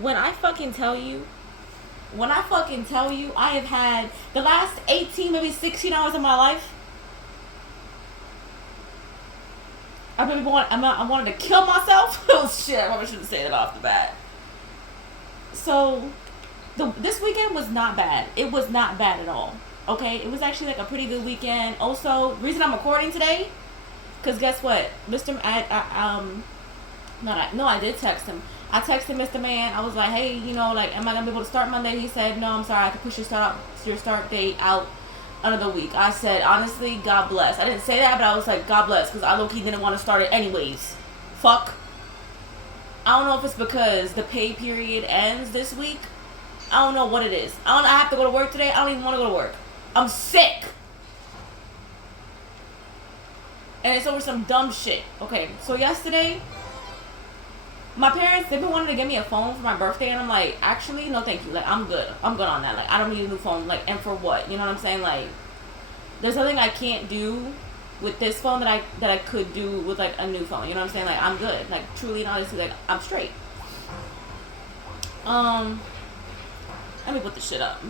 When I fucking tell you, I have had the last 18, maybe 16 hours of my life. I wanted to kill myself. Oh shit! I probably shouldn't say that off the bat. So, this weekend was not bad. It was not bad at all. Okay, it was actually like a pretty good weekend. Also, reason I'm recording today, cause guess what, I did text him. I texted Mr. Man. I was like, hey, like, am I gonna be able to start Monday? He said, no, I'm sorry, I could push your start date out another week. I said, honestly, God bless. I didn't say that, but I was like, God bless, because I low-key didn't want to start it anyways. Fuck. I don't know if it's because the pay period ends this week. I don't know what it is. I have to go to work today. I don't even want to go to work. I'm sick. And it's over some dumb shit. Okay, so yesterday, my parents, they've been wanting to get me a phone for my birthday, and I'm like, actually, no thank you. Like, I'm good on that. Like, I don't need a new phone. Like, and for what? You know what I'm saying? Like, there's nothing I can't do with this phone that I could do with, like, a new phone. You know what I'm saying? Like, I'm good. Like, truly and honestly, like, I'm straight. Let me put this shit up.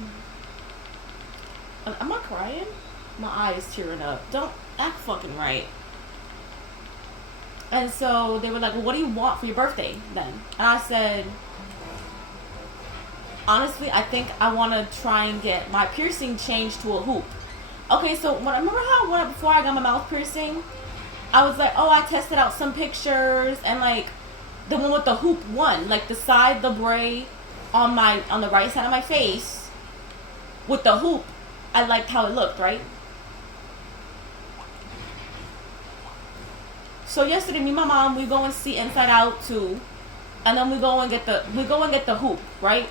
Am I crying? My eye is tearing up. Don't act fucking right. And so they were like, well, what do you want for your birthday then? And I said, honestly, I think I want to try and get my piercing changed to a hoop. Okay, so remember how before I got my mouth piercing, I was like, oh, I tested out some pictures, and like the one with the hoop won. Like the bray on the right side of my face with the hoop, I liked how it looked, right? So yesterday, me and my mom, we go and see Inside Out 2, and then we go and get the hoop, right?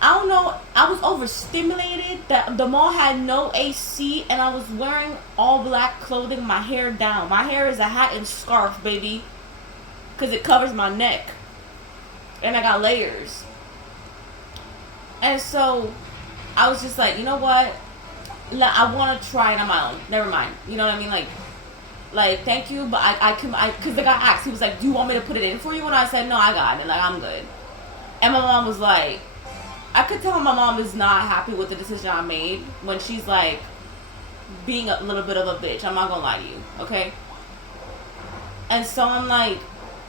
I don't know, I was overstimulated. That the mall had no AC, and I was wearing all black clothing, my hair down. My hair is a hat and scarf, baby, because it covers my neck, and I got layers. And so I was just like, you know what? I want to try it on my own. Never mind. You know what I mean? Like, thank you, but because the guy asked, he was like, do you want me to put it in for you? And I said, no, I got it. Like, I'm good. And my mom was like, I could tell my mom is not happy with the decision I made when she's like being a little bit of a bitch. I'm not gonna lie to you, okay? And so I'm like,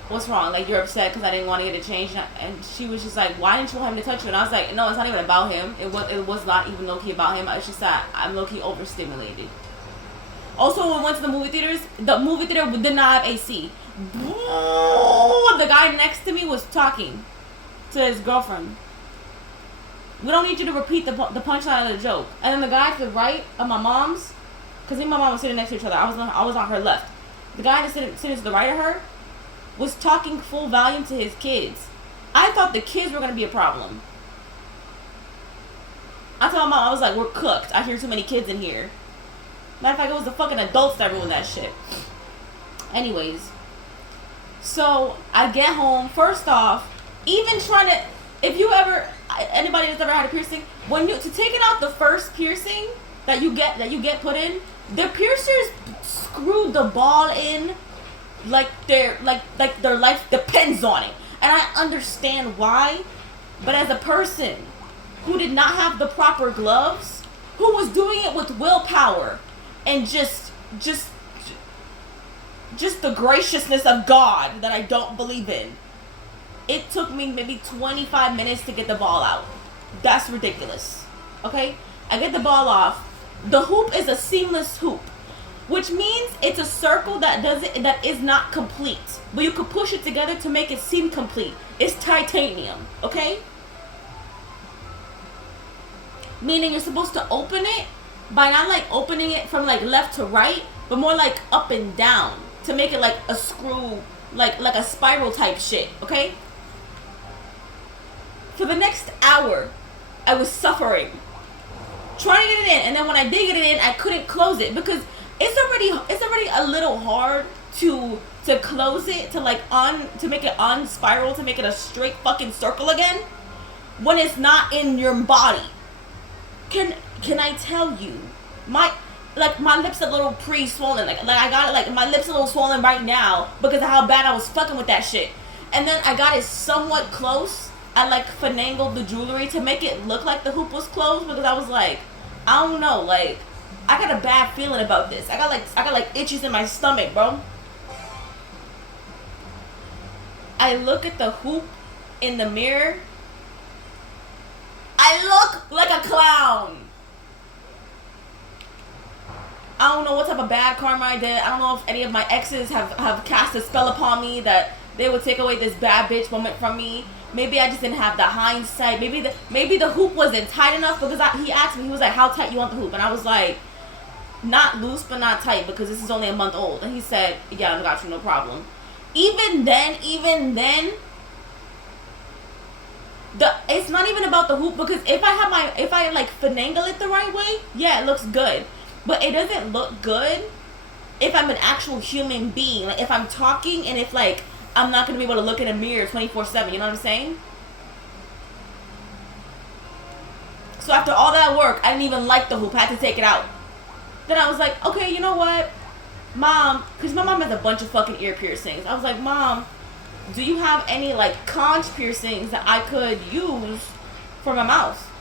what's wrong? Like, you're upset because I didn't want to get it changed? And she was just like, why didn't you want him to touch you? And I was like, no, it's not even about him. It was not even low-key about him. It's just that I'm low-key overstimulated. Also, when we went to the movie theater did not have AC. The guy next to me was talking to his girlfriend. We don't need you to repeat the punchline of the joke. And then the guy to the right of my mom's, because me and my mom were sitting next to each other. I was on her left. The guy sitting to the right of her was talking full volume to his kids. I thought the kids were going to be a problem. I told my mom, I was like, we're cooked. I hear too many kids in here. Matter of fact, it was the fucking adults that ruined that shit. Anyways. So, I get home. First off, even trying to... If you ever... Anybody that's ever had a piercing, to taking out the first piercing that you get put in, the piercers screw the ball in like their life depends on it. And I understand why, but as a person who did not have the proper gloves, who was doing it with willpower and just the graciousness of God that I don't believe in, it took me maybe 25 minutes to get the ball out. That's ridiculous. Okay? I get the ball off. The hoop is a seamless hoop, which means it's a circle that is not complete. But you could push it together to make it seem complete. It's titanium. Okay? Meaning you're supposed to open it by not like opening it from like left to right, but more like up and down to make it like a screw, like a spiral type shit. Okay? For the next hour, I was suffering trying to get it in, and then when I did get it in, I couldn't close it because it's already a little hard to close it, to make it on spiral, to make it a straight fucking circle again when it's not in your body. Can I tell you, my lips are a little pre-swollen, like I got it, like my lips are a little swollen right now because of how bad I was fucking with that shit. And then I got it somewhat close. I like finagled the jewelry to make it look like the hoop was closed because I was like, I don't know, like I got a bad feeling about this. I got like itches in my stomach, bro. I look at the hoop in the mirror. I look like a clown. I don't know what type of bad karma I did. I don't know if any of my exes have cast a spell upon me that they would take away this bad bitch moment from me. Maybe I just didn't have the hindsight. Maybe the hoop wasn't tight enough because he asked me, he was like, how tight you want the hoop? And I was like, not loose but not tight because this is only a month old. And he said, yeah, I got you, no problem. Even then, it's not even about the hoop because if I like finagle it the right way, yeah, it looks good. But it doesn't look good if I'm an actual human being. Like if I'm talking and if like I'm not gonna be able to look in a mirror 24/7. You know what I'm saying? So after all that work, I didn't even like the hoop. I had to take it out. Then I was like, okay, you know what, Mom? Because my mom has a bunch of fucking ear piercings. I was like, Mom, do you have any like conch piercings that I could use for my mouth?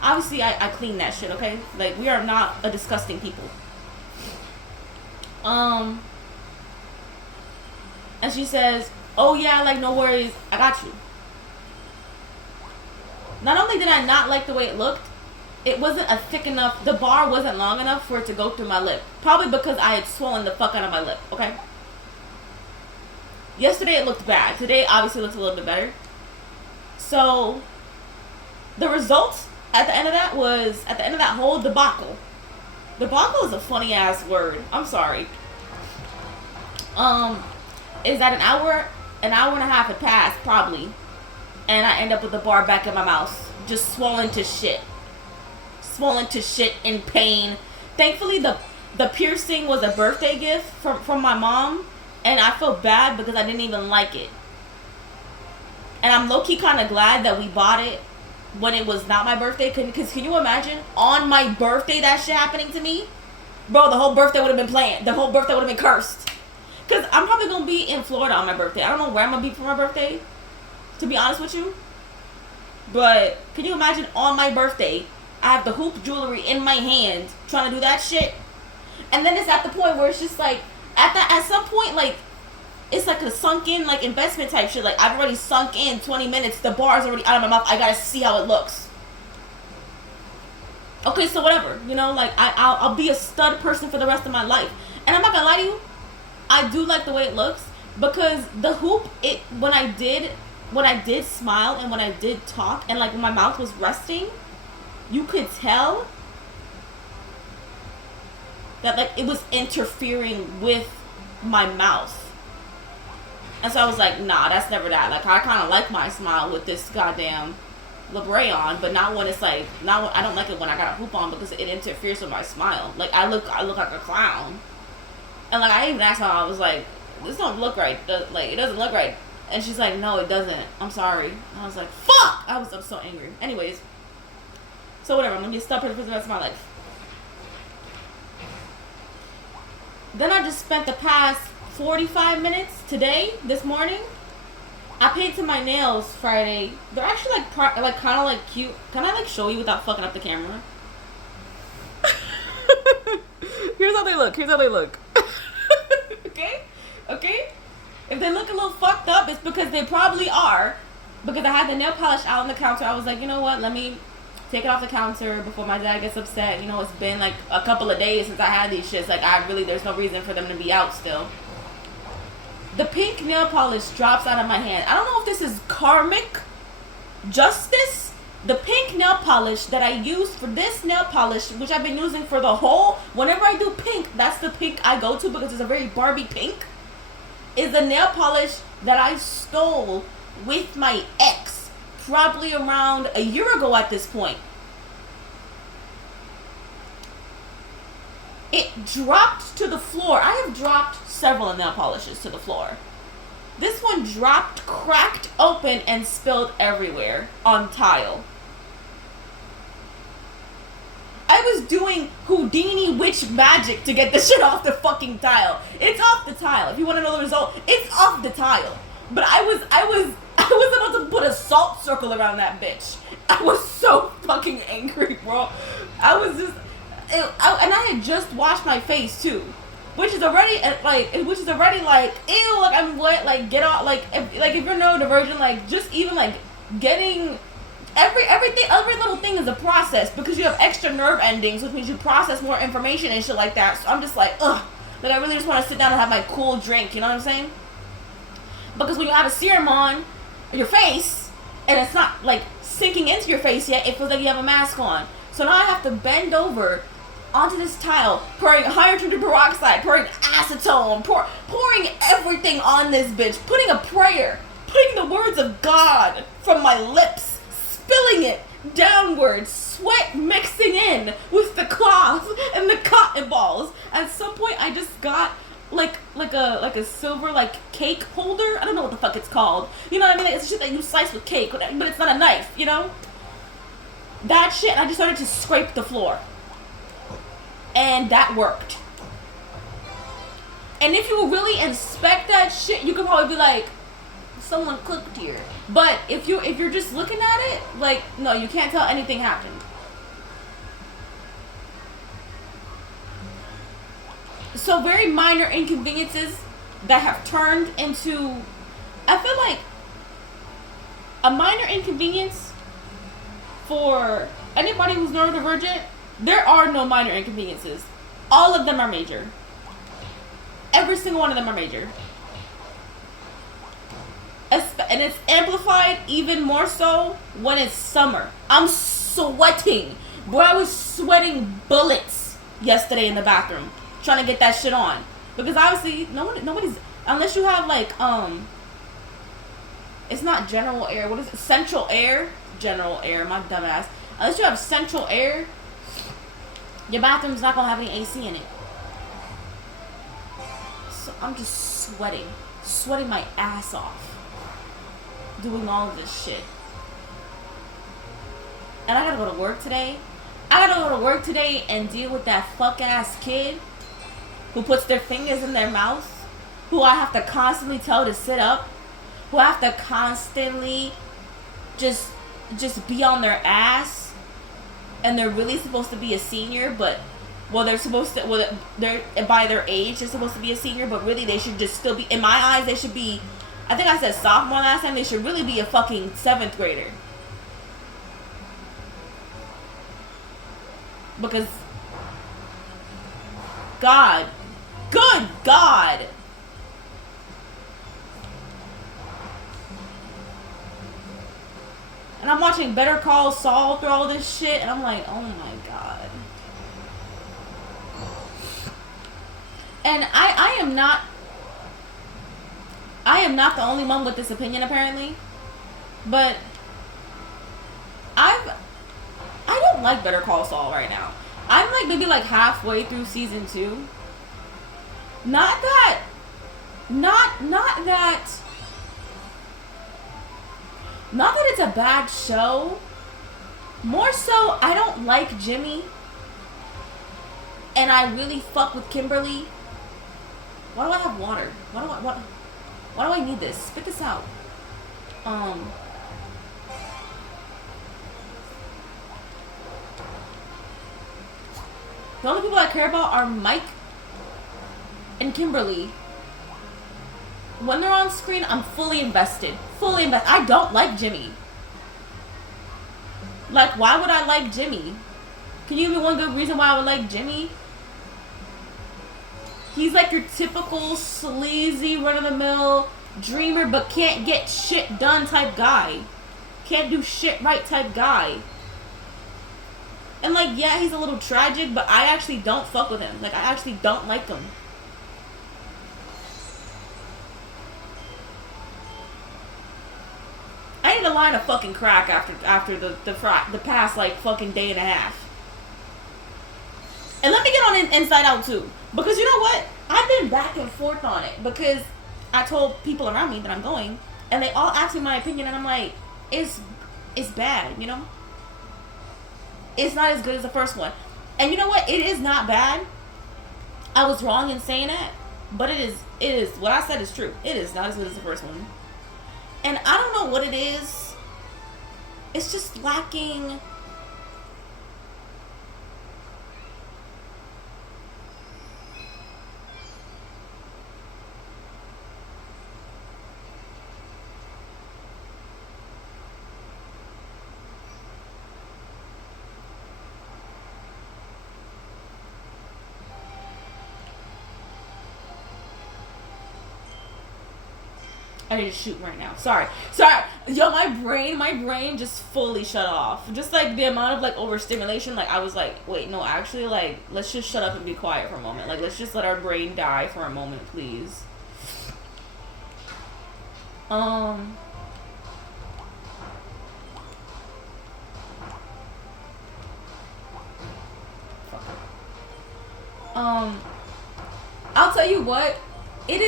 Obviously, I clean that shit, okay? Like, we are not a disgusting people. And she says, oh yeah, like, no worries, I got you. Not only did I not like the way it looked, it wasn't a thick enough, the bar wasn't long enough for it to go through my lip. Probably because I had swollen the fuck out of my lip, okay? Yesterday it looked bad. Today obviously looks a little bit better. So, the results at the end of that whole debacle. Debacle is a funny ass word. I'm sorry. Is that an hour and a half had passed probably, and I end up with the bar back in my mouth, just swollen to shit in pain. Thankfully, the piercing was a birthday gift from my mom, and I feel bad because I didn't even like it. And I'm low-key kind of glad that we bought it when it was not my birthday. Because can you imagine on my birthday that shit happening to me? Bro, the whole birthday would have been planned. The whole birthday would have been cursed. Because I'm probably going to be in Florida on my birthday. I don't know where I'm going to be for my birthday, to be honest with you. But can you imagine on my birthday, I have the hoop jewelry in my hand trying to do that shit? And then it's at the point where it's just like, at some point, like, it's like a sunken, like, investment type shit. Like, I've already sunk in 20 minutes. The bar's already out of my mouth. I gotta see how it looks. Okay, so whatever. You know, like, I'll be a stud person for the rest of my life. And I'm not gonna lie to you, I do like the way it looks. Because the hoop, when I did smile and when I did talk, and, like, when my mouth was resting, you could tell that, like, it was interfering with my mouth. And so I was like, nah, that's never that. Like, I kind of like my smile with this goddamn Libre on, but not when it's like, I don't like it when I got a hoop on because it interferes with my smile. Like, I look like a clown. And, like, I even asked her, I was like, this don't look right. Like, it doesn't look right. And she's like, no, it doesn't. I'm sorry. And I was like, fuck! I'm so angry. Anyways. So, whatever. I'm going to be stuck for the rest of my life. Then I just spent the past 45 minutes this morning. I painted my nails Friday. They're actually kind of like cute. Can I like show you without fucking up the camera? Here's how they look. Okay. If they look a little fucked up, it's because they probably are. Because I had the nail polish out on the counter. I was like, you know what? Let me take it off the counter before my dad gets upset. You know, it's been like a couple of days since I had these shits. Like, there's no reason for them to be out still. The pink nail polish drops out of my hand. I don't know if this is karmic justice. The pink nail polish that I used for this nail polish, which I've been using for whenever I do pink, that's the pink I go to because it's a very Barbie pink, is the nail polish that I stole with my ex probably around a year ago at this point. It dropped to the floor. I have dropped several nail polishes to the floor. This one dropped, cracked open, and spilled everywhere on tile. I was doing Houdini witch magic to get the shit off the fucking tile. It's off the tile. If you want to know the result, it's off the tile. But I was about to put a salt circle around that bitch. I was so fucking angry, bro. I was just, and I had just washed my face too, which is already like, ew, like I'm wet, like get off, like if you're neurodivergent, like just even like getting every little thing is a process because you have extra nerve endings, which means you process more information and shit like that. So I'm just like, ugh, like I really just want to sit down and have my cool drink. You know what I'm saying? Because when you have a serum on your face and it's not like sinking into your face yet, it feels like you have a mask on. So now I have to bend over onto this tile, pouring hydrogen peroxide, pouring acetone, pouring everything on this bitch, putting a prayer, putting the words of God from my lips, spilling it downwards, sweat mixing in with with and the cotton balls. At some point, I just got like a silver like cake holder. I don't know what the fuck it's called. You know what I mean? It's shit that you slice with cake, but it's not a knife. You know? That shit. And I just started to scrape the floor, and that worked. And if you really inspect that shit, you could probably be like, someone cooked here. But if you're just looking at it, like, no, you can't tell anything happened. So very minor inconveniences that have turned into, I feel like, a minor inconvenience for anybody who's neurodivergent. There are no minor inconveniences. All of them are major. Every single one of them are major. And it's amplified even more so when it's summer. I'm sweating. Boy, I was sweating bullets yesterday in the bathroom trying to get that shit on. Because obviously, nobody's, unless you have like, it's not general air. What is it? Central air? General air, my dumb ass. Unless you have central air, your bathroom's not gonna have any AC in it. So I'm just sweating my ass off doing all of this shit. And I gotta go to work today. And deal with that fuck ass kid who puts their fingers in their mouth, who I have to constantly tell to sit up, who I have to constantly just be on their ass, and they're really supposed to be a senior, but they're by their age they're supposed to be a senior, but really they should just still be, in my eyes, they should be, I think I said sophomore last time, they should really be a fucking 7th grader. Because good God. And I'm watching Better Call Saul through all this shit, and I'm like, oh my God. And I am not the only one with this opinion, apparently. But I don't like Better Call Saul right now. I'm like maybe like halfway through season 2. Not that it's a bad show. More so, I don't like Jimmy. And I really fuck with Kimberly. Why do I have water? Why do I need this? Spit this out. The only people I care about are Mike and Kimberly. When they're on screen, I'm fully invested. I don't like Jimmy. Like, why would I like Jimmy? Can you give me one good reason why I would like Jimmy? He's like your typical sleazy, run-of-the-mill dreamer, but can't get shit done type guy. Can't do shit right type guy. And like, yeah, he's a little tragic, but I actually don't fuck with him. Like, I actually don't like him. I need a line of fucking crack after the past like fucking day and a half. And let me get on Inside Out too, because you know what? I've been back and forth on it because I told people around me that I'm going, and they all asked me my opinion, and I'm like, it's bad, you know? It's not as good as the first one. And you know what? It is not bad. I was wrong in saying that, but it is what I said is true. It is not as good as the first one. And I don't know what it is. It's just lacking. I need to shoot right now. Sorry. Yo, my brain just fully shut off. Just like the amount of like overstimulation. Like I was like, wait, no, actually, like let's just shut up and be quiet for a moment. Like let's just let our brain die for a moment, please. Fuck. I'll tell you what. It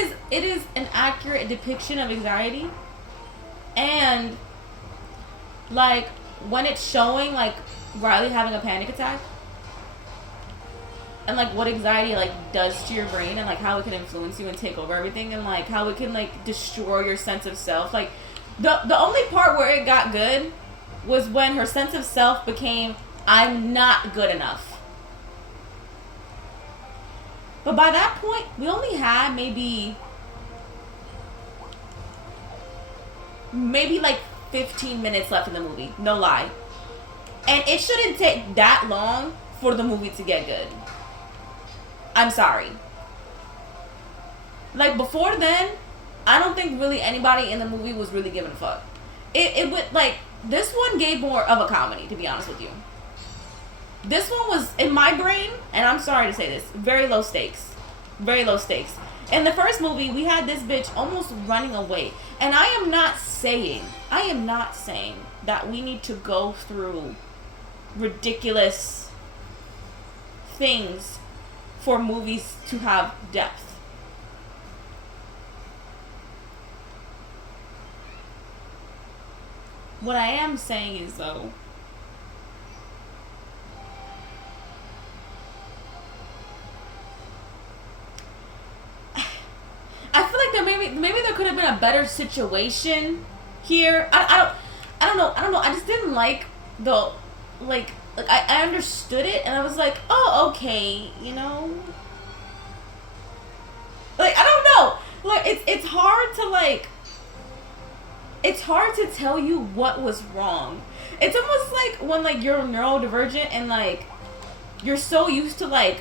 is an accurate depiction of anxiety, and like when it's showing like Riley having a panic attack, and like what anxiety like does to your brain, and like how it can influence you and take over everything, and like how it can like destroy your sense of self. Like the only part where it got good was when her sense of self became, I'm not good enough. But by that point, we only had maybe like 15 minutes left in the movie. No lie. And it shouldn't take that long for the movie to get good. I'm sorry. Like before then, I don't think really anybody in the movie was really giving a fuck. It would like, this one gave more of a comedy, to be honest with you. This one was, in my brain, and I'm sorry to say this, very low stakes. Very low stakes. In the first movie, we had this bitch almost running away. And I am not saying that we need to go through ridiculous things for movies to have depth. What I am saying is, though, I feel like maybe there could have been a better situation here. I don't know. I just didn't like the like I understood it and I was like, oh, okay, you know. Like I don't know. Like it's hard to tell you what was wrong. It's almost like when like you're neurodivergent and like you're so used to like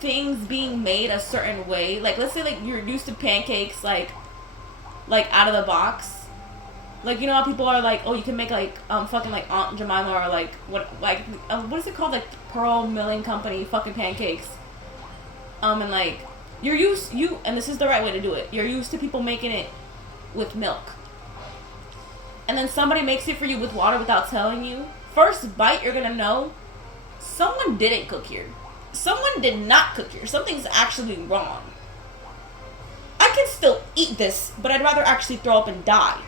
things being made a certain way. Like let's say like you're used to pancakes like out of the box. Like you know how people are like, oh, you can make like fucking like Aunt Jemima or like what is it called, like Pearl Milling Company fucking pancakes. And like and this is the right way to do it. You're used to people making it with milk. And then somebody makes it for you with water without telling you. First bite, you're gonna know someone didn't cook here. Someone did not cook here. Something's actually wrong. I can still eat this, but I'd rather actually throw up and die.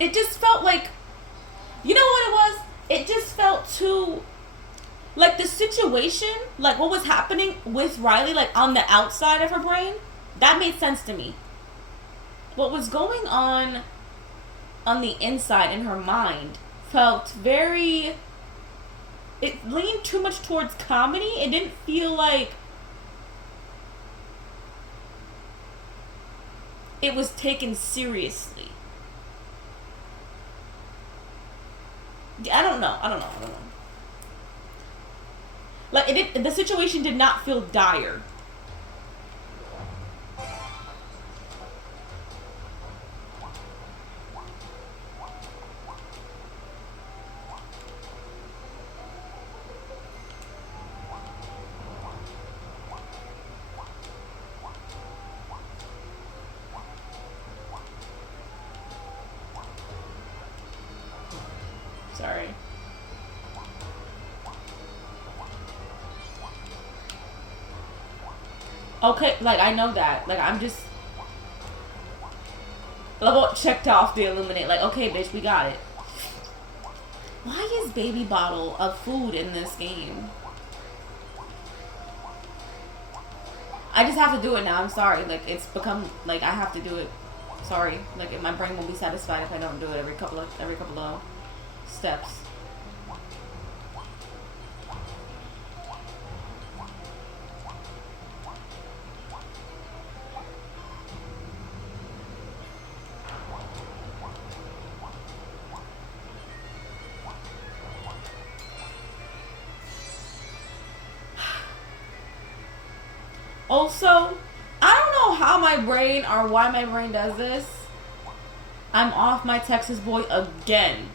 It just felt like, you know what it was? It just felt too, like the situation, like what was happening with Riley, like on the outside of her brain, that made sense to me. What was going on the inside in her mind felt very, it leaned too much towards comedy. It didn't feel like it was taken seriously. I don't know. Like the situation did not feel dire. Sorry. Okay, like I know that. Like I'm just level checked off the illuminate. Like okay, bitch, we got it. Why is baby bottle of food in this game? I just have to do it now. I'm sorry. Like, it's become like I have to do it. Sorry. Like, my brain won't be satisfied if I don't do it every couple of steps. Also, I don't know how my brain or why my brain does this. I'm off my Texas boy again.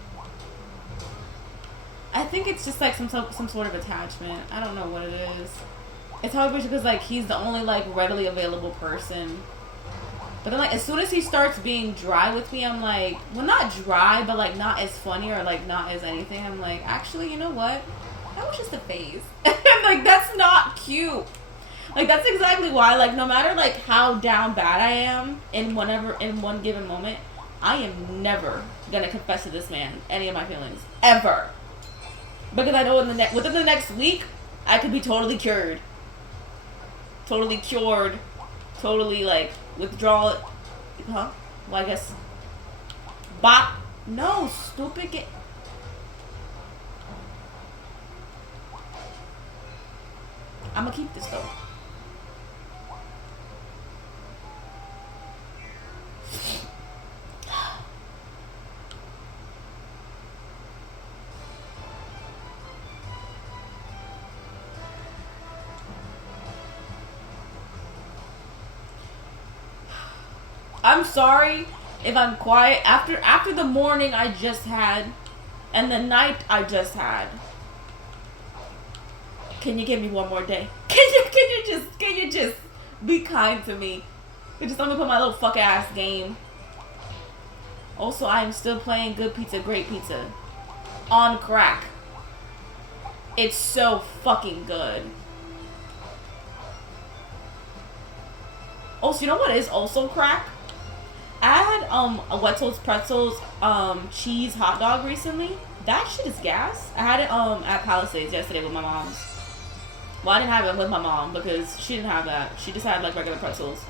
I think it's just like some sort of attachment. I don't know what it is. It's probably because like he's the only like readily available person. But then like as soon as he starts being dry with me, I'm like, well, not dry, but like not as funny or like not as anything. I'm like, actually, you know what? That was just a phase. Like that's not cute. Like, that's exactly why, like, no matter, like, how down bad I am in one given moment, I am never gonna confess to this man any of my feelings. Ever. Because I know within the next week, I could be totally cured. Totally cured. Totally, like, withdrawal. Huh? Well, I guess. No, stupid I'm gonna keep this, though. I'm sorry if I'm quiet after the morning I just had and the night I just had. Can you give me one more day? Can you just be kind to me? You just let me put my little fuck ass game. Also, I am still playing Good Pizza, Great Pizza on crack. It's so fucking good. Also, you know what is also crack? I had a Wetzel's Pretzels cheese hot dog recently. That shit is gas. I had it at Palisades yesterday with my mom's. Well, I didn't have it with my mom because she didn't have that. She just had like regular pretzels.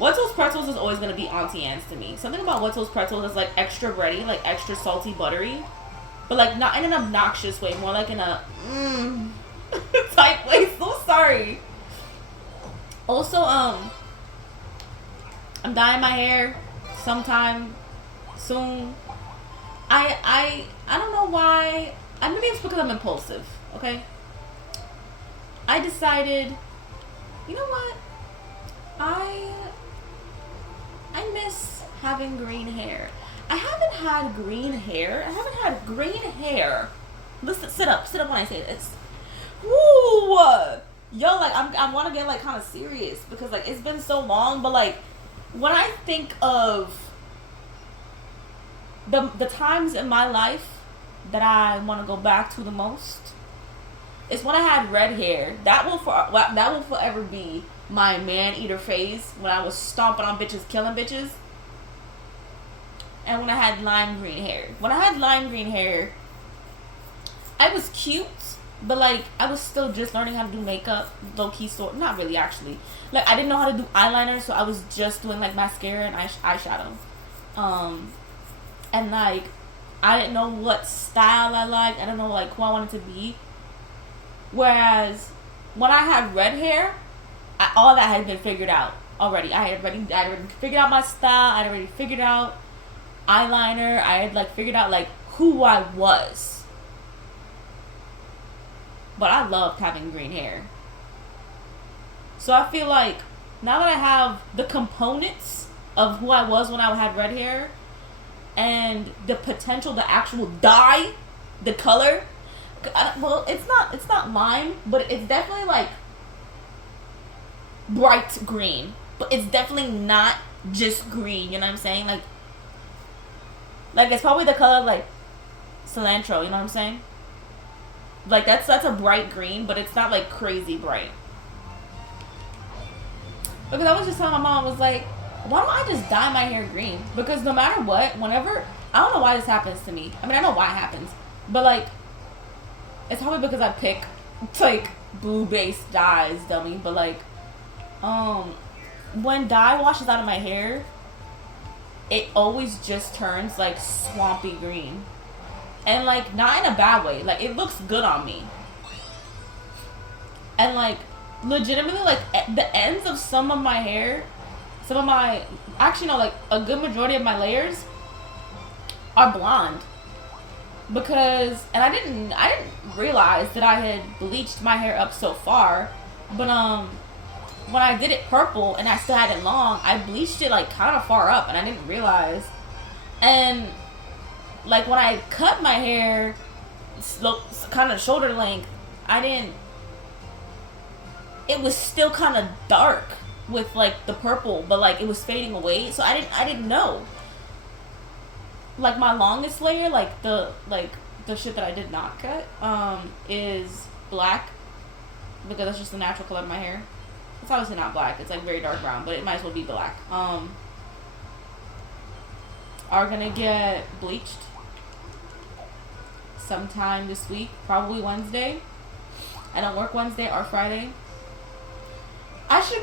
Wetzel's Pretzels is always gonna be Auntie Anne's to me. Something about Wetzel's Pretzels is like extra bready, like extra salty, buttery, but like not in an obnoxious way, more like in a type way. So sorry. Also, I'm dyeing my hair sometime soon. I don't know why. Maybe it's because I'm impulsive. Okay. I decided, you know what? I miss having green hair. I haven't had green hair. Listen, sit up when I say this. Woo! Yo, like I want to get like kind of serious because like it's been so long, but like when I think of the times in my life that I want to go back to the most, it's when I had red hair. That will forever be my man-eater phase when I was stomping on bitches, killing bitches. And when I had lime green hair. When I had lime green hair, I was cute, but like I was still just learning how to do makeup, low-key sort. Not really, actually. Like I didn't know how to do eyeliner, so I was just doing like mascara and eyeshadow. And like I didn't know what style I liked. I didn't know like who I wanted to be. Whereas when I had red hair, all that had been figured out already. I had already figured out my style. I had already figured out eyeliner. I had like figured out like who I was. But I loved having green hair. So I feel like now that I have the components of who I was when I had red hair and the potential, the actual dye, the color. Well, it's not lime, but it's definitely like bright green. But it's definitely not just green, you know what I'm saying? Like it's probably the color of like cilantro, you know what I'm saying? Like that's a bright green, but it's not like crazy bright. Because I was just telling my mom, I was like, why don't I just dye my hair green? Because no matter what, whenever, I don't know why this happens to me. I mean, I know why it happens, but like it's probably because I pick like blue based dyes, dummy. But like Um, when dye washes out of my hair, it always just turns like swampy green. And like not in a bad way. Like it looks good on me. And like legitimately like the ends of some of my hair, some of my actually no, like a good majority of my layers are blonde. Because and I didn't realize that I had bleached my hair up so far. But when I did it purple and I still had it long, I bleached it like kind of far up and I didn't realize. And like when I cut my hair kind of shoulder length, it was still kind of dark with like the purple, but like it was fading away, so I didn't know. Like my longest layer, like the shit that I did not cut, is black because that's just the natural color of my hair. It's obviously not black. It's like very dark brown, but it might as well be black. Are gonna get bleached sometime this week, probably Wednesday. I don't work Wednesday or Friday. I should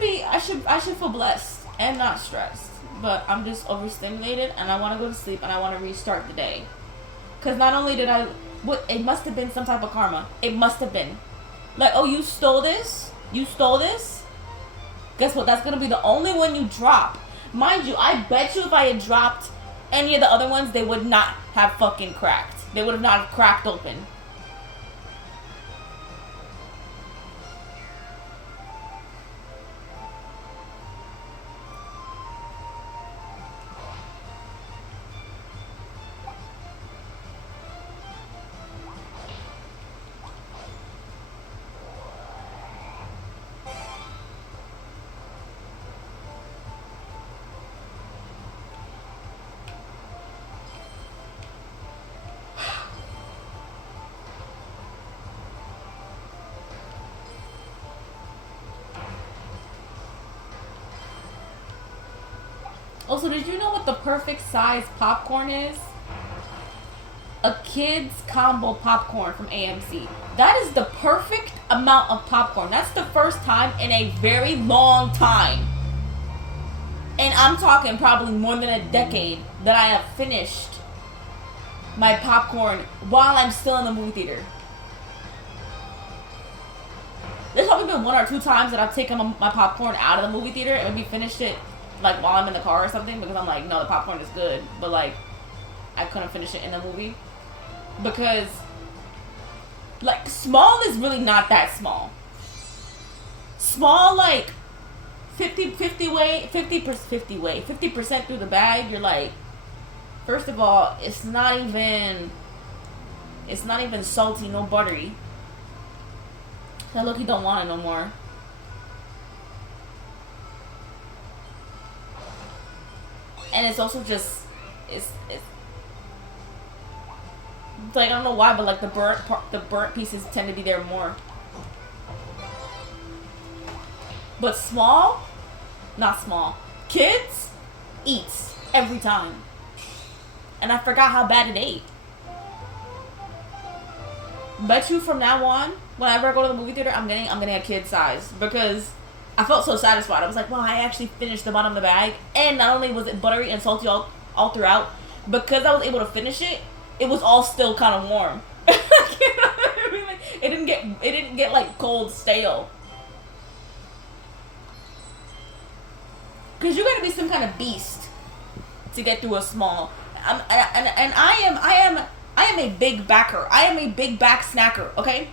feel blessed and not stressed, but I'm just overstimulated and I want to go to sleep and I want to restart the day. Cause not only did it must have been some type of karma. It must have been, like, oh, you stole this. You stole this. Guess what? That's gonna be the only one you drop. Mind you, I bet you if I had dropped any of the other ones, they would not have fucking cracked. They would have not cracked open. Also, did you know what the perfect size popcorn is? A kid's combo popcorn from AMC. That is the perfect amount of popcorn. That's the first time in a very long time. And I'm talking probably more than a decade that I have finished my popcorn while I'm still in the movie theater. There's probably been one or two times that I've taken my popcorn out of the movie theater and maybe finished it like while I'm in the car or something because I'm like, no, the popcorn is good, but like I couldn't finish it in the movie because like small is really not that small. Small, like 50% through the bag, you're like, first of all, it's not even salty, no buttery. I look, you don't want it no more. And it's also just, it's like, I don't know why, but like the burnt pieces tend to be there more. But small, not small. Kids eats every time. And I forgot how bad it ate. Bet you from now on, whenever I go to the movie theater, I'm getting a kid size because I felt so satisfied. I was like, wow, I actually finished the bottom of the bag. And not only was it buttery and salty all throughout, because I was able to finish it, it was all still kind of warm. You know what I mean? Like, it didn't get like cold stale. Cause you gotta be some kind of beast to get through a small. I am a big backer. I am a big back snacker. Okay.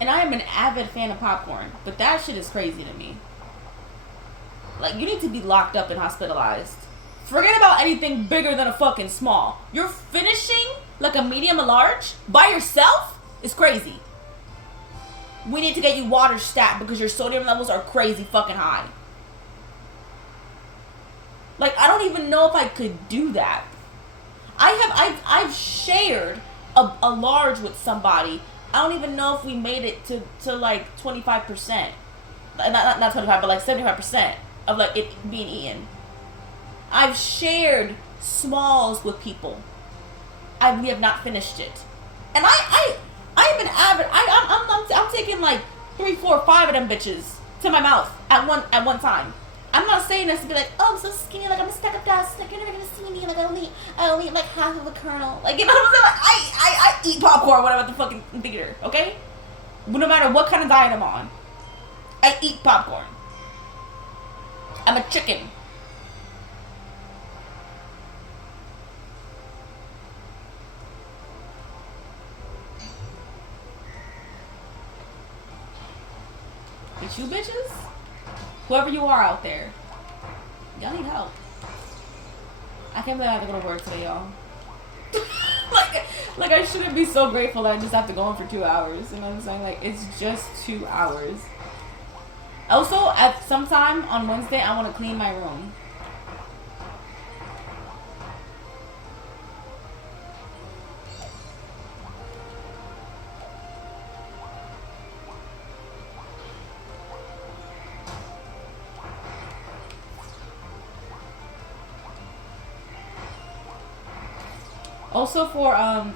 And I am an avid fan of popcorn, but that shit is crazy to me. Like, you need to be locked up and hospitalized. Forget about anything bigger than a fucking small. You're finishing like a medium or large by yourself is crazy. We need to get you water stat because your sodium levels are crazy fucking high. Like, I don't even know if I could do that. I've shared a large with somebody. I don't even know if we made it to like 25%. Not 25, but like 75% of like it being eaten. I've shared smalls with people. we have not finished it. And I've been avid. I'm taking like 3, 4, 5 of them bitches to my mouth at one time. I'm not saying this to be like, oh, I'm so skinny, like I'm a speck of dust, like you're never gonna see me, like I only eat like half of a kernel, like you know what I'm saying? Like, I eat popcorn when I'm at the fucking theater, okay? But no matter what kind of diet I'm on, I eat popcorn. I'm a chicken. It's you bitches? Whoever you are out there, y'all need help. I can't believe I have to go to work today, y'all. like I shouldn't be so grateful that I just have to go in for 2 hours. You know what I'm saying? Like, it's just 2 hours. Also, at some time on Wednesday, I want to clean my room.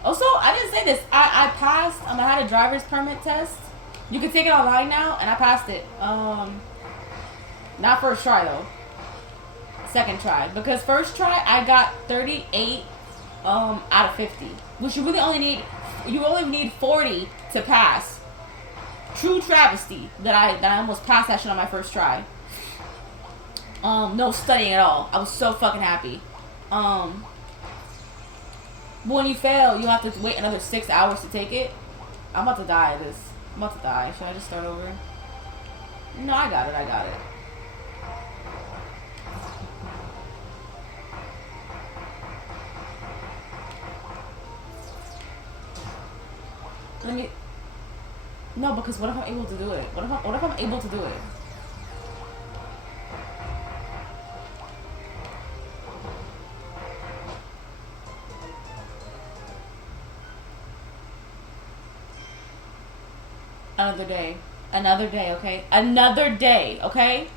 Also I didn't say this. I passed. I had a driver's permit test. You can take it online now, and I passed it. Not first try though. Second try, because first try I got 38 out of 50, which you really only need. You only need 40 to pass. True travesty that I almost passed that shit on my first try. No studying at all. I was so fucking happy. But when you fail, you have to wait another 6 hours to take it. I'm about to die at this. I'm about to die. Should I just start over? No, I got it. I got it. Let me... No, because what if I'm able to do it? What if I'm able to do it? Another day. Another day, okay? Another day, okay?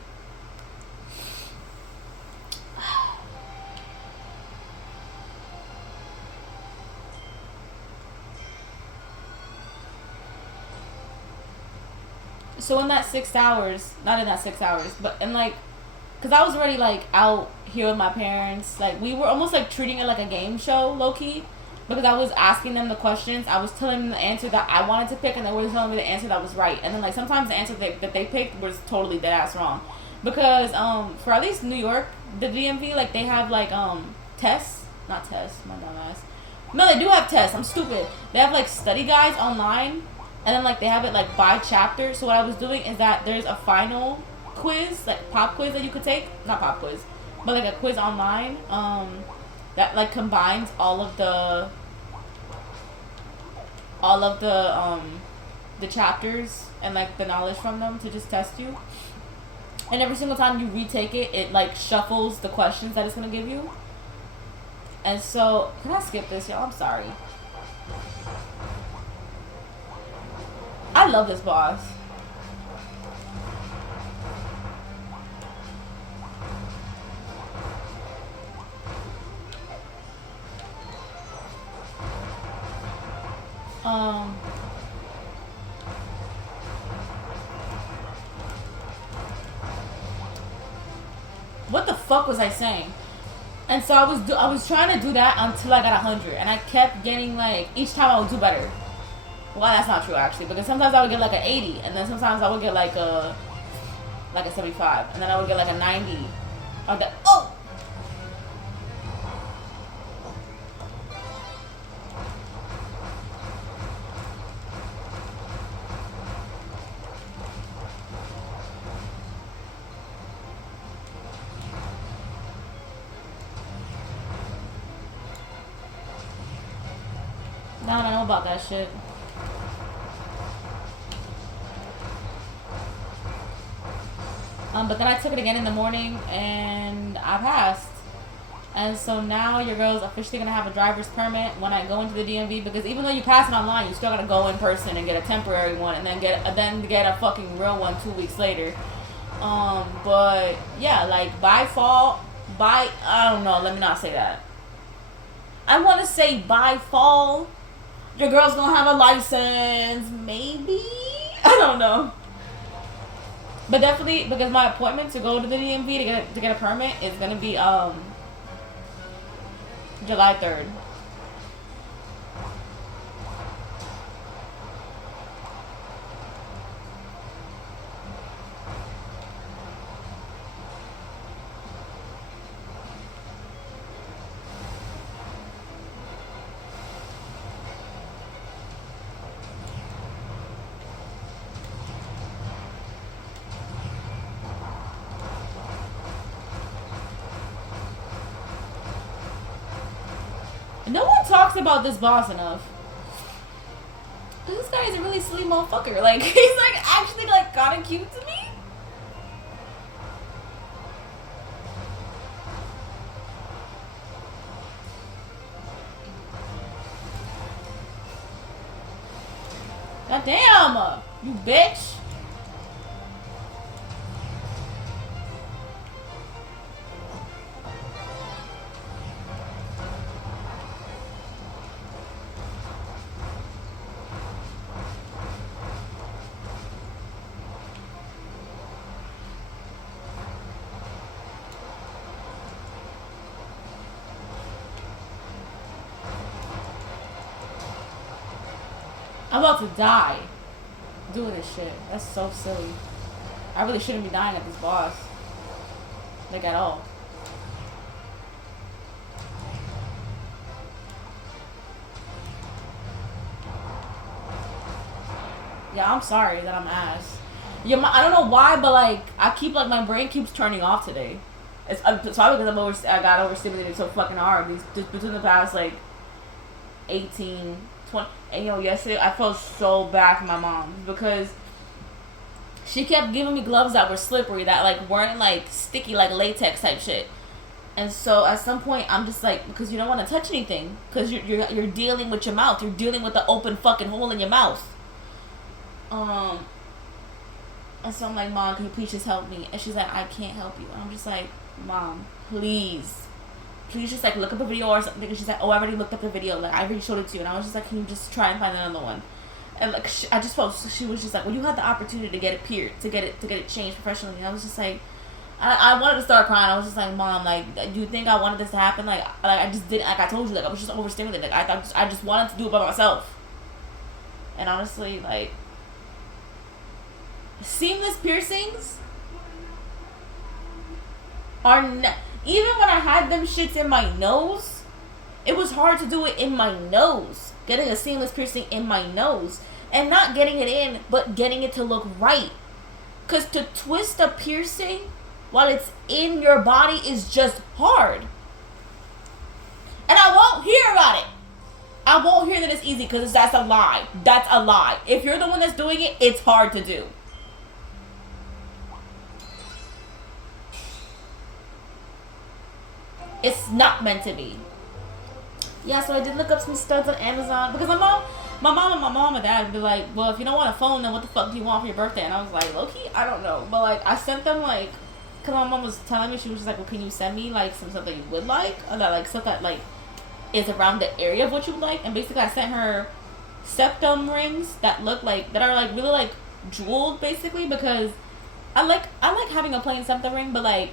So in that 6 hours, not in that 6 hours, but in like, because I was already like out here with my parents. Like, we were almost like treating it like a game show, low-key. Because I was asking them the questions, I was telling them the answer that I wanted to pick, and they were telling me the answer that was right. And then like sometimes the answer that they picked was totally dead ass wrong. Because for at least New York, the DMV, like they have like tests, not tests, my dumb ass. No, they do have tests. I'm stupid. They have like study guides online, and then like they have it like by chapter. So what I was doing is that there's a final quiz, like pop quiz that you could take, not pop quiz, but like a quiz online that like combines all of the chapters and like the knowledge from them to just test you. And every single time you retake it, it like shuffles the questions that it's gonna give you. And so, can I skip this, y'all? I'm sorry. I love this boss. What the fuck was I saying? And so I was trying to do that until I got 100, and I kept getting like each time I would do better. Well, that's not true actually, because sometimes I would get like an 80, and then sometimes I would get like a 75, and then I would get like a 90. Or the oh. Now that I know about that shit. But then I took it again in the morning and I passed. And so now your girl's officially gonna have a driver's permit when I go into the DMV, because even though you pass it online, you still gotta go in person and get a temporary one, and then get a fucking real one 2 weeks later. But yeah, like by fall, I don't know. Let me not say that. I want to say by fall, your girl's gonna have a license. Maybe. I don't know. But definitely, because my appointment to go to the DMV to get a permit is gonna be July 3rd. No one talks about this boss enough. This guy is a really silly motherfucker. Like, he's like actually like kinda cute to me. God damn, you bitch. I'm about to die doing this shit. That's so silly. I really shouldn't be dying at this boss. Like, at all. Yeah, I'm sorry that I'm ass. Yeah, I don't know why, but like, I keep like, my brain keeps turning off today. It's probably because I got overstimulated so fucking hard. Between the past like 18, 20, and yesterday I felt so bad for my mom because she kept giving me gloves that were slippery, that like weren't like sticky, like latex type shit. And so at some point I'm just like, because you don't want to touch anything, because you're dealing with your mouth, you're dealing with the open fucking hole in your mouth. And so I'm like, Mom, can you please just help me? And she's like, I can't help you. And I'm just like, Mom, please just like look up a video or something. And she's like, oh, I already looked up the video, like I already showed it to you. And I was just like, can you just try and find another one? And like I just felt, she was just like, well, you had the opportunity to get it pierced, to get it changed professionally. And I was just like, I wanted to start crying. I was just like, Mom, like, do you think I wanted this to happen? Like I just didn't, like I told you, like I was just overstimulated. Like I just wanted to do it by myself. And honestly, like, seamless piercings are even when I had them shits in my nose, it was hard to do it in my nose. Getting a seamless piercing in my nose. And not getting it in, but getting it to look right. Because to twist a piercing while it's in your body is just hard. And I won't hear about it. I won't hear that it's easy, because that's a lie. That's a lie. If you're the one that's doing it, it's hard to do. It's not meant to be. Yeah, so I did look up some studs on Amazon, because my mom and dad would be like, well, if you don't want a phone, then what the fuck do you want for your birthday? And I was like, low-key, I don't know. But like, I sent them like, because my mom was telling me, she was just like, well, can you send me like some stuff that you would like, or that like stuff that like is around the area of what you would like. And basically I sent her septum rings that look like, that are like really like jeweled, basically, because I like having a plain septum ring, but like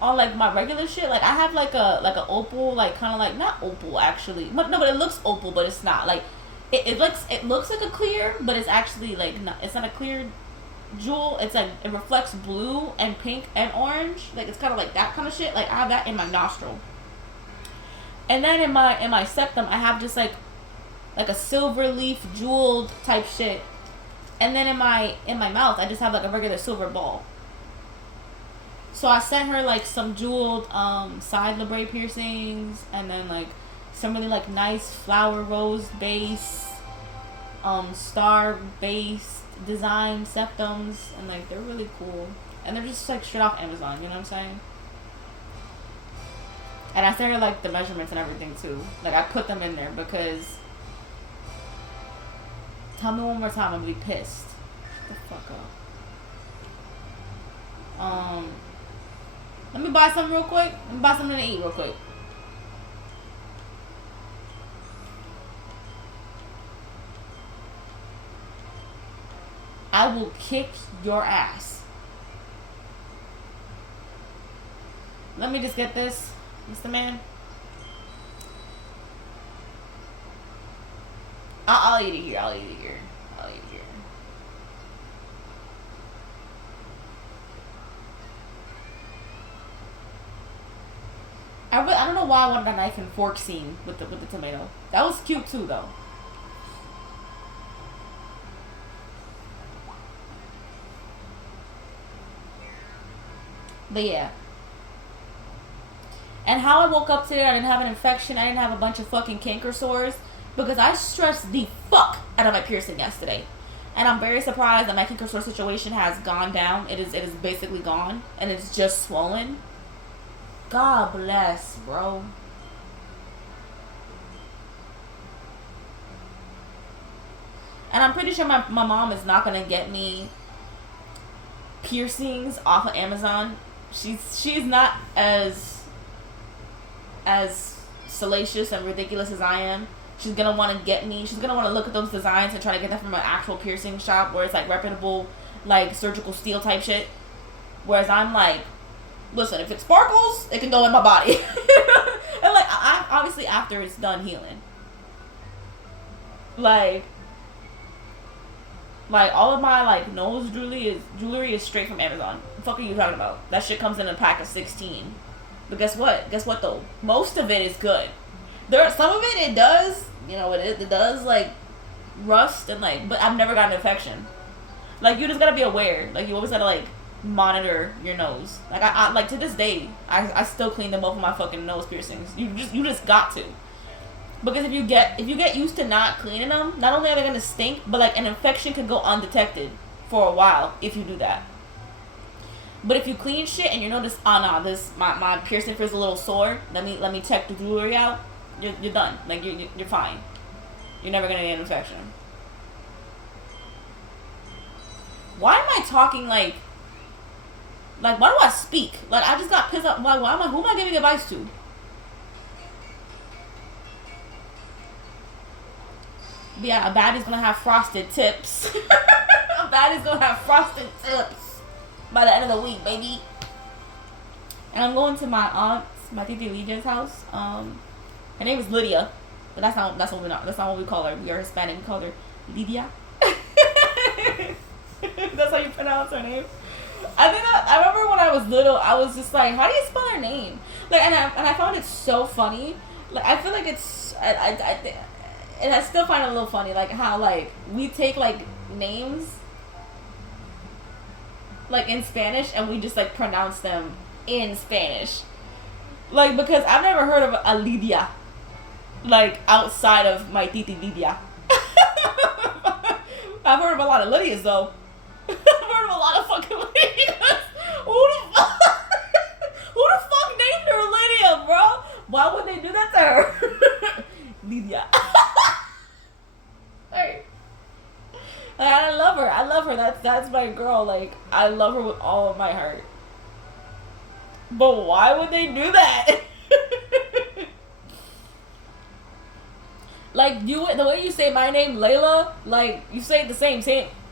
on like my regular shit, like I have like a opal, like kind of like, not opal actually, but no, but it looks opal, but it's not. Like it looks like a clear, but it's actually like not, it's not a clear jewel. It's like, it reflects blue and pink and orange, like it's kind of like that kind of shit. Like I have that in my nostril, and then in my septum I have just like a silver leaf jeweled type shit, and then in my mouth I just have like a regular silver ball. So I sent her like some jeweled side labrae piercings, and then like some really like nice flower rose base, star based design septums, and like they're really cool, and they're just like straight off Amazon, you know what I'm saying? And I sent her like the measurements and everything too. Like I put them in there because, tell me one more time, I'm gonna be pissed. Shut the fuck up. Let me buy something real quick. Let me buy something to eat real quick. I will kick your ass. Let me just get this, Mr. Man. I'll eat it here. I'll eat it here. I'll eat it here. I don't know why I wanted a knife and fork scene with the tomato. That was cute too, though. But yeah. And how I woke up today, I didn't have an infection. I didn't have a bunch of fucking canker sores because I stressed the fuck out of my piercing yesterday. And I'm very surprised that my canker sore situation has gone down. It is basically gone, and it's just swollen. God bless, bro. And I'm pretty sure my mom is not gonna get me piercings off of Amazon. She's not as salacious and ridiculous as I am. She's gonna want to get me. She's gonna want to look at those designs and try to get them from an actual piercing shop where it's like reputable, like surgical steel type shit. Whereas I'm like, listen, if it sparkles, it can go in my body. And like, I obviously after it's done healing. Like all of my like nose jewelry is straight from Amazon. What the fuck are you talking about? That shit comes in a pack of 16. But guess what? Guess what though? Most of it is good. Some of it does, it does like rust and like, but I've never gotten an infection. Like, you just gotta be aware. Like, you always gotta like monitor your nose. Like I like to this day, I still clean them both of my fucking nose piercings. You just got to. Because if you get used to not cleaning them, not only are they gonna stink, but like an infection could go undetected for a while if you do that. But if you clean shit and you notice, oh no, this my piercing feels a little sore. Let me check the jewelry out. You're done. Like you're fine. You're never gonna get an infection. Why am I talking like why do I speak? Like I just got pissed off. Who am I giving advice to? But yeah, a baddie's gonna have frosted tips. A baddie's gonna have frosted tips by the end of the week, baby. And I'm going to my aunt's, my Titi Lydia's house. Her name is Lydia, but that's not what we call her. We are Hispanic. We call her Lydia. That's how you pronounce her name. I remember when I was little, I was just like, how do you spell her name? Like, and I found it so funny. Like, I feel like it's and I still find it a little funny, like how like we take like names like in Spanish and we just like pronounce them in Spanish. Like, because I've never heard of a Lydia like outside of my Titi Lydia. I've heard of a lot of Lydias though. I've heard of a lot of fucking Lydias. Who the fuck named her Lydia, bro? Why would they do that to her? Lydia. Hey. Like, I love her. That's my girl. Like, I love her with all of my heart. But why would they do that? Like, the way you say my name, Layla, like, you say it the same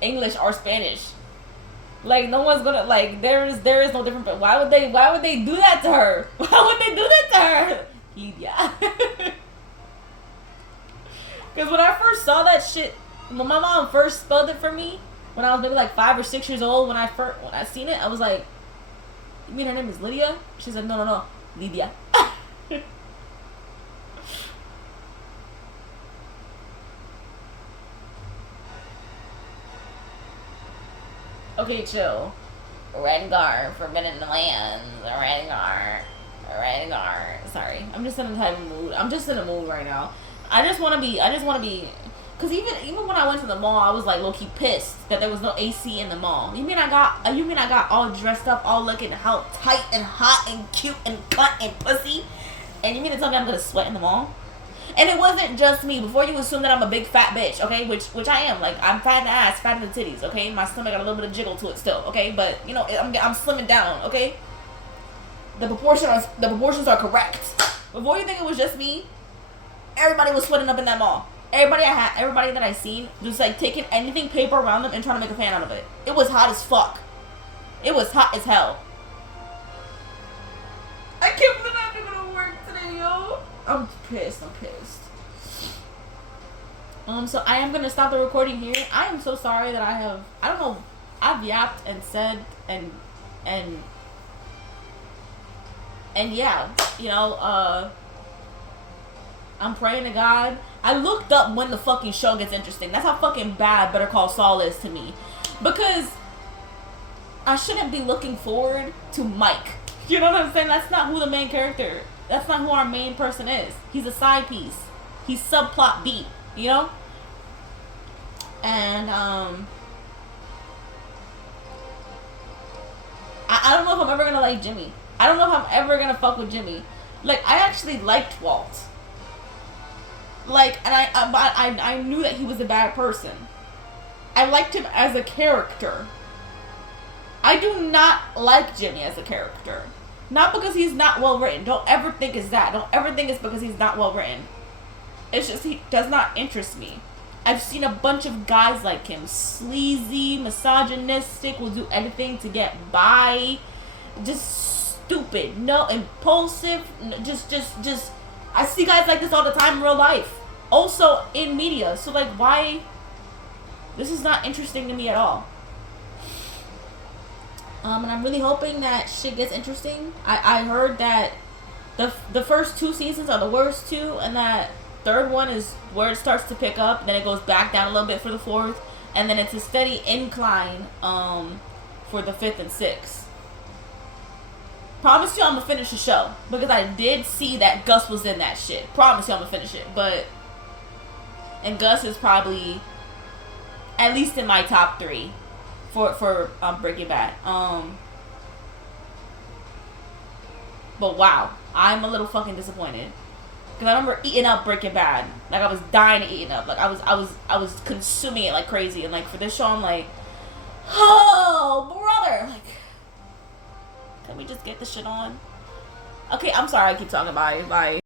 English or Spanish. Like, no one's gonna, like, there is no different, but why would they do that to her? Why would they do that to her? Lydia. Because when I first saw that shit, when my mom first spelled it for me, when I was maybe like 5 or 6 years old, when I seen it, I was like, you mean her name is Lydia? She said, no, Lydia. Okay, chill. Rengar, Forbidden Lands, Rengar. Sorry, I'm just in a type of mood. I'm just in a mood right now. I just want to be, cause even when I went to the mall, I was like low-key pissed that there was no AC in the mall. You mean I got all dressed up, all looking how tight and hot and cute and cut and pussy, and you mean to tell me I'm gonna sweat in the mall? And it wasn't just me. Before you assume that I'm a big fat bitch, okay, which I am. Like, I'm fat in the ass, fat in the titties, okay. My stomach got a little bit of jiggle to it still, okay. But you know, I'm slimming down, okay. The proportions are correct. Before you think it was just me, everybody was sweating up in that mall. everybody that I seen, just like taking anything paper around them and trying to make a fan out of it. It was hot as fuck. It was hot as hell. I can't believe I'm gonna work today, yo. I'm pissed. So I am gonna stop the recording here. I am so sorry that I don't know, I've yapped and said and yeah, you know, I'm praying to God. I looked up when the fucking show gets interesting. That's how fucking bad Better Call Saul is to me. Because I shouldn't be looking forward to Mike. You know what I'm saying? That's not who the main character, that's not who our main person is. He's a side piece. He's subplot B, you know? And, I don't know if I'm ever gonna like Jimmy. I don't know if I'm ever gonna fuck with Jimmy. Like, I actually liked Walt. Like, and I knew that he was a bad person. I liked him as a character. I do not like Jimmy as a character. Not because he's not well written. Don't ever think it's that. Don't ever think it's because he's not well written. It's just he does not interest me. I've seen a bunch of guys like him. Sleazy, misogynistic, will do anything to get by. Just stupid. No, impulsive. Just I see guys like this all the time in real life. Also in media. So like, why? This is not interesting to me at all. And I'm really hoping that shit gets interesting. I heard that the first 2 seasons are the worst 2, and that third one is where it starts to pick up. Then it goes back down a little bit for the 4th, and then it's a steady incline for the 5th and 6th. Promise you I'm gonna finish the show, because I did see that Gus was in that shit. Promise you I'm gonna finish it, and Gus is probably at least in my top 3 for Breaking Bad. But wow, I'm a little fucking disappointed, because I remember eating up Breaking Bad. Like, I was dying to eat it up. Like, I was consuming it like crazy. And like, for this show, I'm like, oh brother, like, can we just get this shit on? Okay, I'm sorry I keep talking. Bye.